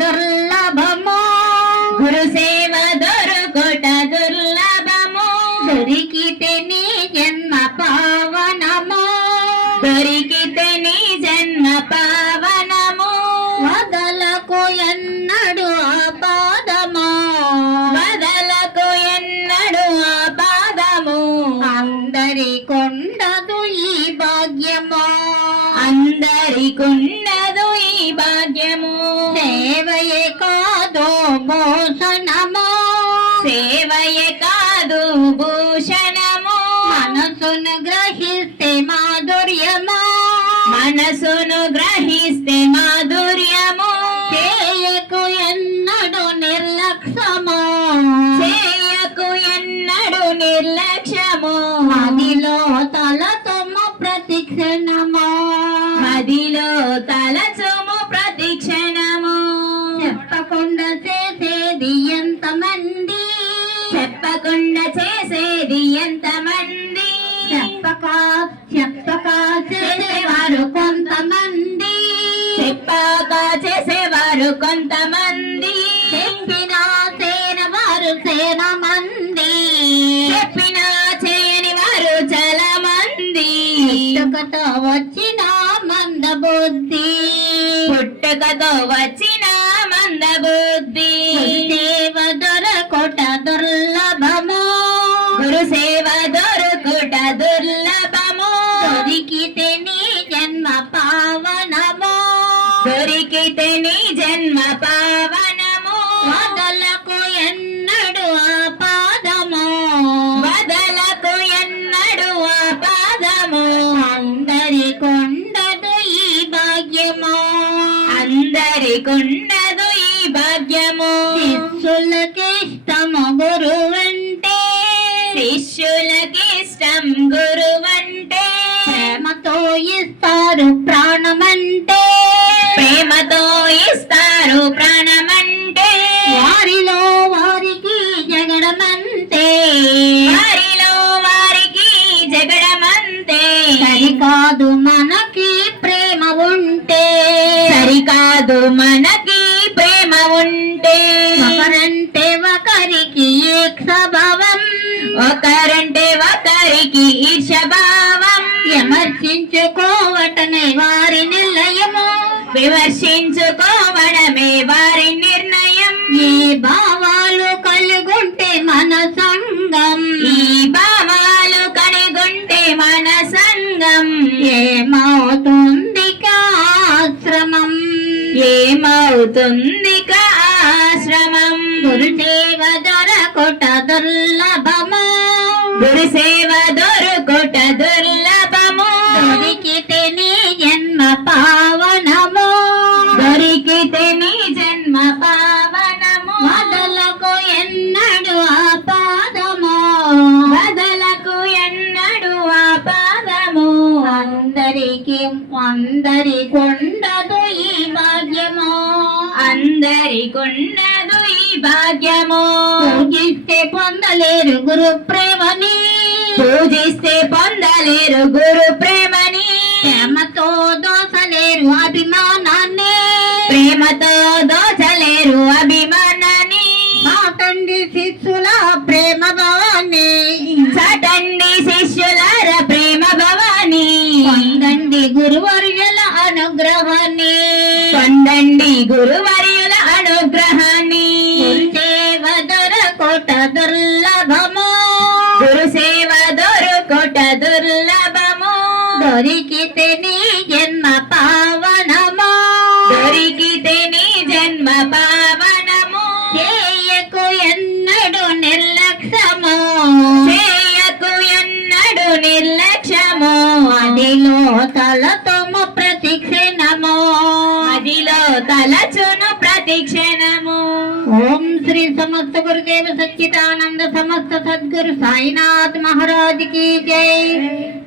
దుర్లభము, గురు సేవ దొరుకుట దుర్లభము, దొరికితే నీ జన్మ పావనము, దొరికితే నీ జన్మ పావనము, వదలకు ఎన్నడు ఆపాదము, వదలకు ఎన్నడు ఆపాదము, అందరికొండదు ఈ భాగ్యము, అందరికున్నదు ఈ భాగ్యము, సేవయే కాదు భూషణము, సేవయే కాదు భూషణము, మనసును గ్రహిస్తే మాధుర్యము, మనసును గ్రహిస్తే మాధుర్యము, చేయకు ఎన్నడు నిర్లక్ష్యము, చేయకు ఎన్నడు నిర్లక్ష్యము, మదిలో తలతము ప్రతిక్షణము, మదిలో తలచుము ప్రతిక్షణము, చెప్పకుండా చేసేది ఎంతమంది, చెప్పకుండా చేసేది ఎంతమంది, చెప్పక చేసేవారు కొంతమంది, చెప్పాక చేసేవారు కొంతమంది, చెప్పినా చేయనివారు సేన మంది, చెప్పినా చేయని వారు చాలా మంది, పుట్టుకతో వచ్చిన మందబుద్ధి, పుట్టుకతో వచ్చిన మందబుద్ధి, సేవ దొరకొట దుర్లభము, గురు సేవ దొరుకుట దుర్లభము, దొరికితే నీ జన్మ పావనము, దొరికితే నీ జన్మ పావనము, వదలకు ఎన్నడు ఆపాదము, వదలకు ఎన్నడు ఆపాదము, అందరికొండదు ఈ భాగ్యము, అందరికున్నదు ఈ భాగ్యము, శిష్యులకిష్టము గురువంటే, శిష్యులకిష్టం గురువంటే, ప్రేమతో ఇస్తారు ప్రాణమంటే, ప్రేమతో ఇస్తారు ప్రాణమంటే, వారిలో వారికి జగడమంతే, వారిలో వారికి జగడమంతే, సరికాదు మనకి ప్రేమ ఉంటే, సరికాదు మనకి ప్రేమ ఉంటే, ఒకరంటే ఒకరికి ఈక్షభావం, ఒకరంటే ఒకరికి ఈర్షభావం, విమర్శించుకోవటమే వారి నిలయము, విమర్శించుకోవడమే వారి నిర్ణయం, ఈ భావాలు కలుగుంటే మన సంగం, ఈ భావాలు కనుగొంటే మన సంగం, ఏమవుతుంది ఆశ్రమం, ఏమవుతుంది ఆశ్రమం, గురుదేవ దొరకొట దుర్లభము, గురు సేవ దొరుకుట దుర్లభము, దొరికితే నీ జన్మ పావనము, దొరికితే నీ జన్మ పావనము, వదలకు ఎన్నడు ఆపాదము, వదలకు ఎన్నడు ఆపాదము, అందరికొండదు ఈ భాగ్యము, అందరికున్నదు ఈ భాగ్యము, పూజిస్తే పొందలేరు గురు ప్రేమని, పూజిస్తే పొందలేరు గురు ప్రేమని, ప్రేమతో దోసలేరు అభిమానాన్ని, ప్రేమతో దోచలేరు అభిమానాన్ని, మాతండి శిష్యుల ప్రేమ భావాన్ని, చటండి శిష్యులార ప్రేమ భవాని, పొందండి గురువర్యుల అనుగ్రహాన్ని, పొందండి గురువర్యుల అనుగ్రహాన్ని, గురుసేవ దొరకొట దుర్లభము, గురు సేవ దొరుకుట దుర్లభము, దొరికితే నీ జన్మ పావనము, దొరికితే నీ జన్మ పావనము, చేయకు ఎన్నడు నిర్లక్ష్యము, చేయకు ఎన్నడు నిర్లక్ష్యము, మదిలో తలతము ప్రతిక్షణము, మదిలో తలచును ప్రతిక్షణము. ఓం శ్రీ సమస్త గురుదేవ సచ్చిదానంద సమస్త సద్గురు సాయినాథ్ మహారాజ్ की जय।